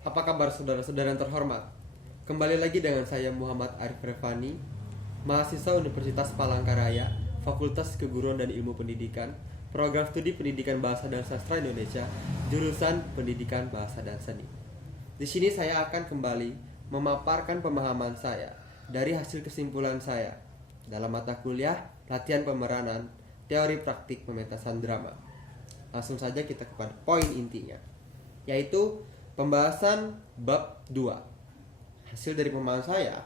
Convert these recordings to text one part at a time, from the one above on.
Apa kabar saudara-saudara yang terhormat? Kembali lagi dengan saya Muhammad Arif Revani, mahasiswa Universitas Palangkaraya, Fakultas Keguruan dan Ilmu Pendidikan, Program Studi Pendidikan Bahasa dan Sastra Indonesia, jurusan Pendidikan Bahasa dan Seni. Di sini saya akan kembali memaparkan pemahaman saya dari hasil kesimpulan saya dalam mata kuliah Latihan Pemeranan Teori Praktik Pementasan Drama. Langsung saja kita kepada poin intinya, yaitu pembahasan bab 2. Hasil dari pemahaman saya,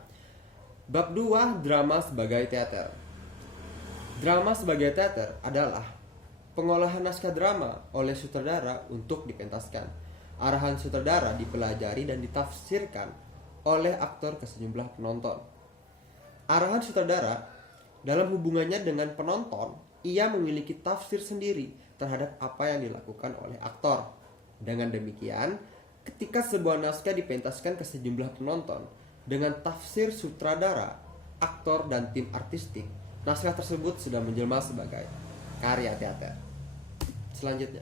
bab 2 drama sebagai teater. Drama sebagai teater adalah pengolahan naskah drama oleh sutradara untuk dipentaskan. Arahan sutradara dipelajari dan ditafsirkan oleh aktor ke sejumlah penonton. Arahan sutradara dalam hubungannya dengan penonton, ia memiliki tafsir sendiri terhadap apa yang dilakukan oleh aktor. Dengan demikian, ketika sebuah naskah dipentaskan ke sejumlah penonton dengan tafsir sutradara, aktor, dan tim artistik, naskah tersebut sudah menjelma sebagai karya teater. Selanjutnya,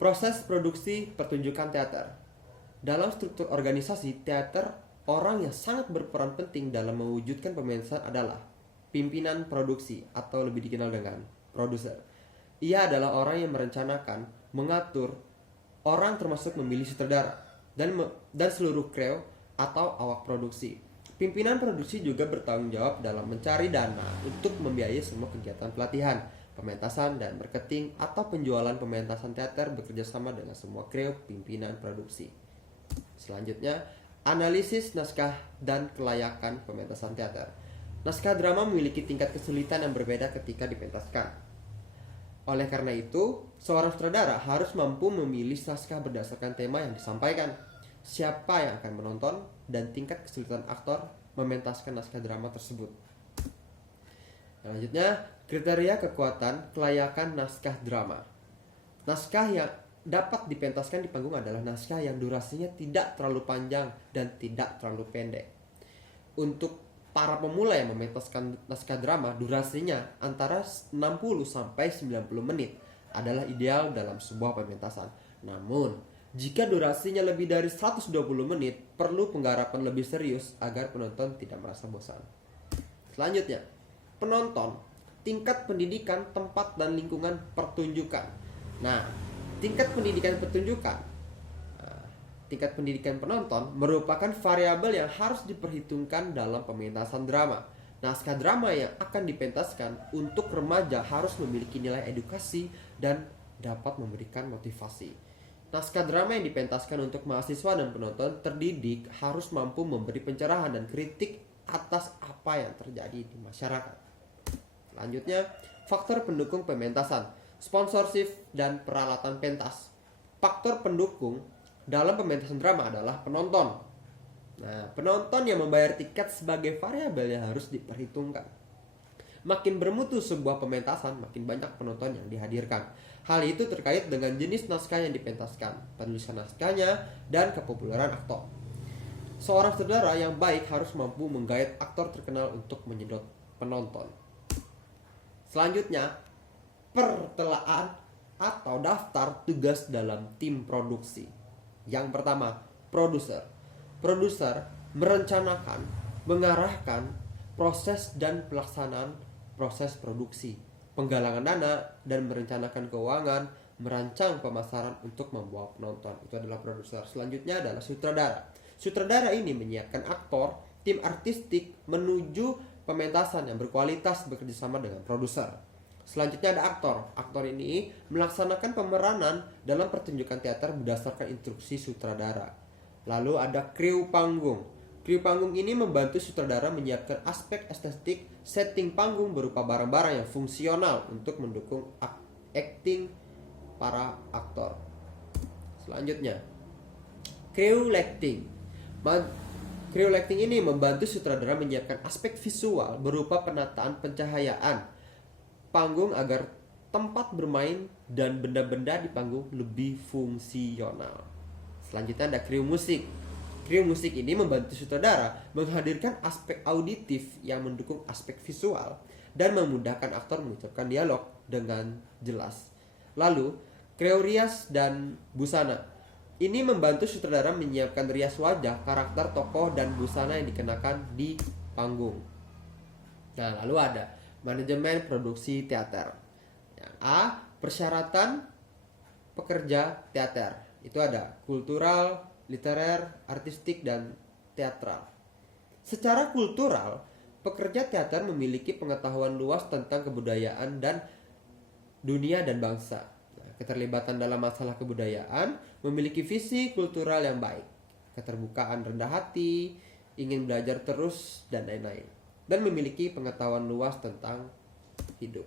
proses produksi pertunjukan teater. Dalam struktur organisasi teater, orang yang sangat berperan penting dalam mewujudkan pementasan adalah pimpinan produksi atau lebih dikenal dengan produser. Ia adalah orang yang merencanakan, mengatur, orang termasuk memilih sutradara dan seluruh kru atau awak produksi. Pimpinan produksi juga bertanggung jawab dalam mencari dana untuk membiayai semua kegiatan pelatihan, pementasan, dan marketing atau penjualan pementasan teater bekerja sama dengan semua kru pimpinan produksi. Selanjutnya, analisis naskah dan kelayakan pementasan teater. Naskah drama memiliki tingkat kesulitan yang berbeda ketika dipentaskan. Oleh karena itu, seorang sutradara harus mampu memilih naskah berdasarkan tema yang disampaikan, siapa yang akan menonton, dan tingkat kesulitan aktor mementaskan naskah drama tersebut. Selanjutnya, kriteria kekuatan kelayakan naskah drama. Naskah yang dapat dipentaskan di panggung adalah naskah yang durasinya tidak terlalu panjang dan tidak terlalu pendek. Untuk para pemula yang mementaskan naskah drama, durasinya antara 60 sampai 90 menit adalah ideal dalam sebuah pementasan. Namun, jika durasinya lebih dari 120 menit, perlu penggarapan lebih serius agar penonton tidak merasa bosan. Selanjutnya, penonton, tingkat pendidikan, tempat, dan lingkungan pertunjukan. Nah, tingkat pendidikan penonton merupakan variabel yang harus diperhitungkan dalam pementasan drama. Naskah drama yang akan dipentaskan untuk remaja harus memiliki nilai edukasi dan dapat memberikan motivasi. Naskah drama yang dipentaskan untuk mahasiswa dan penonton terdidik harus mampu memberi pencerahan dan kritik atas apa yang terjadi di masyarakat. Selanjutnya, faktor pendukung pementasan, sponsorship, dan peralatan pentas. Faktor pendukung dalam pementasan drama adalah penonton. Nah, penonton yang membayar tiket sebagai variabel yang harus diperhitungkan. Makin bermutu sebuah pementasan, makin banyak penonton yang dihadirkan. Hal itu terkait dengan jenis naskah yang dipentaskan, penulisan naskahnya, dan kepopuleran aktor. Seorang sutradara yang baik harus mampu menggait aktor terkenal untuk menyedot penonton. Selanjutnya, pertelaan atau daftar tugas dalam tim produksi. Yang pertama, produser. Produser merencanakan, mengarahkan proses dan pelaksanaan proses produksi, penggalangan dana, dan merencanakan keuangan, merancang pemasaran untuk membawa penonton. Itu adalah produser. Selanjutnya adalah sutradara. Sutradara ini menyiapkan aktor, tim artistik menuju pementasan yang berkualitas bekerjasama dengan produser. Selanjutnya ada aktor. Aktor ini melaksanakan pemeranan dalam pertunjukan teater berdasarkan instruksi sutradara. Lalu ada kru panggung. Kru panggung ini membantu sutradara menyiapkan aspek estetik setting panggung berupa barang-barang yang fungsional untuk mendukung acting para aktor. Selanjutnya, kru lighting. Kru lighting ini membantu sutradara menyiapkan aspek visual berupa penataan pencahayaan panggung agar tempat bermain dan benda-benda di panggung lebih fungsional. Selanjutnya ada kru musik. Kru musik ini membantu sutradara menghadirkan aspek auditif yang mendukung aspek visual dan memudahkan aktor mengucapkan dialog dengan jelas. Lalu, kru rias dan busana. Ini membantu sutradara menyiapkan rias wajah, karakter tokoh, dan busana yang dikenakan di panggung. Nah, lalu ada manajemen produksi teater. Yang A, persyaratan pekerja teater. Itu ada kultural, literer, artistik, dan teatral. Secara kultural, pekerja teater memiliki pengetahuan luas tentang kebudayaan dan dunia dan bangsa. Keterlibatan dalam masalah kebudayaan, memiliki visi kultural yang baik, keterbukaan rendah hati, ingin belajar terus, dan lain-lain. Dan memiliki pengetahuan luas tentang hidup.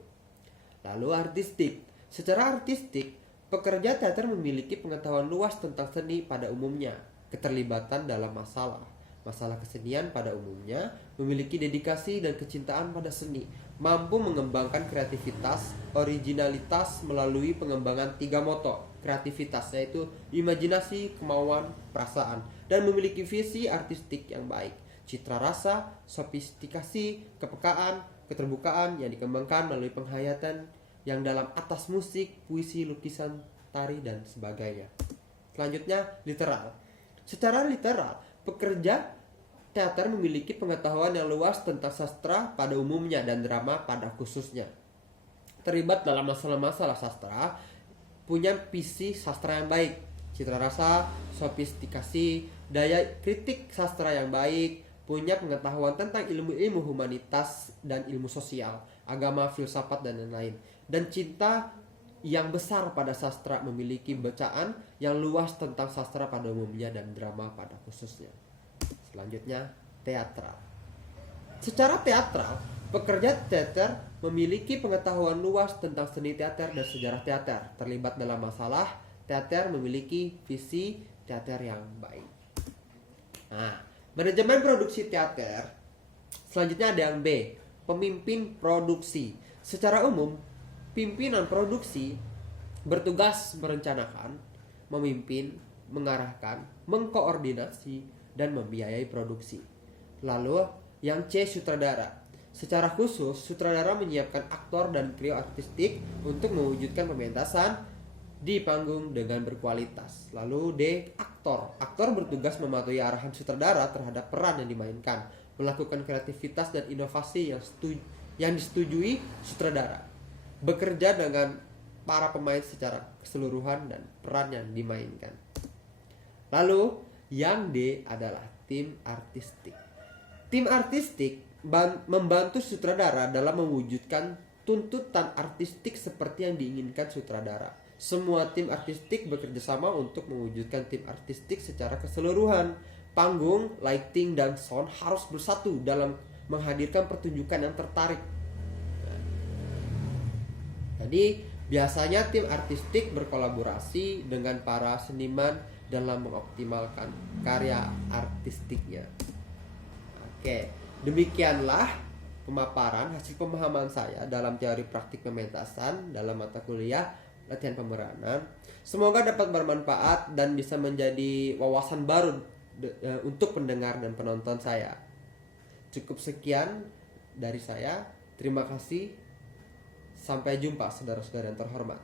Lalu artistik. Secara artistik, pekerja teater memiliki pengetahuan luas tentang seni pada umumnya, keterlibatan dalam masalah kesenian pada umumnya, memiliki dedikasi dan kecintaan pada seni, mampu mengembangkan kreativitas, originalitas melalui pengembangan 3 moto kreativitas, yaitu imajinasi, kemauan, perasaan, dan memiliki visi artistik yang baik, citra rasa, sofistikasi, kepekaan, keterbukaan yang dikembangkan melalui penghayatan yang dalam atas musik, puisi, lukisan, tari, dan sebagainya. Selanjutnya, literal. Secara literal, pekerja teater memiliki pengetahuan yang luas tentang sastra pada umumnya dan drama pada khususnya. Terlibat dalam masalah-masalah sastra, punya visi sastra yang baik, citra rasa, sofistikasi, daya kritik sastra yang baik, punya pengetahuan tentang ilmu-ilmu humanitas dan ilmu sosial, agama, filsafat, dan lain-lain. Dan cinta yang besar pada sastra, memiliki bacaan yang luas tentang sastra pada umumnya dan drama pada khususnya. Selanjutnya, teatral. Secara teatral, pekerja teater memiliki pengetahuan luas tentang seni teater dan sejarah teater. Terlibat dalam masalah teater, memiliki visi teater yang baik. Nah, manajemen produksi teater. Selanjutnya ada yang B, pemimpin produksi. Secara umum, pimpinan produksi bertugas merencanakan, memimpin, mengarahkan, mengkoordinasi, dan membiayai produksi. Lalu yang C, sutradara. Secara khusus, sutradara menyiapkan aktor dan trio artistik untuk mewujudkan pementasan di panggung dengan berkualitas. Lalu D, aktor. Aktor bertugas mematuhi arahan sutradara terhadap peran yang dimainkan, melakukan kreativitas dan inovasi yang disetujui sutradara, bekerja dengan para pemain secara keseluruhan dan peran yang dimainkan. Lalu yang D adalah tim artistik. Tim artistik membantu sutradara dalam mewujudkan tuntutan artistik seperti yang diinginkan sutradara. Semua tim artistik bekerja sama untuk mewujudkan tim artistik secara keseluruhan. Panggung, lighting, dan sound harus bersatu dalam menghadirkan pertunjukan yang tertarik. Jadi biasanya tim artistik berkolaborasi dengan para seniman dalam mengoptimalkan karya artistiknya. Oke, demikianlah pemaparan hasil pemahaman saya dalam teori praktik pementasan dalam mata kuliah latihan pemeranan. Semoga dapat bermanfaat dan bisa menjadi wawasan baru untuk pendengar dan penonton saya. Cukup sekian dari saya. Terima kasih. Sampai jumpa saudara-saudara yang terhormat.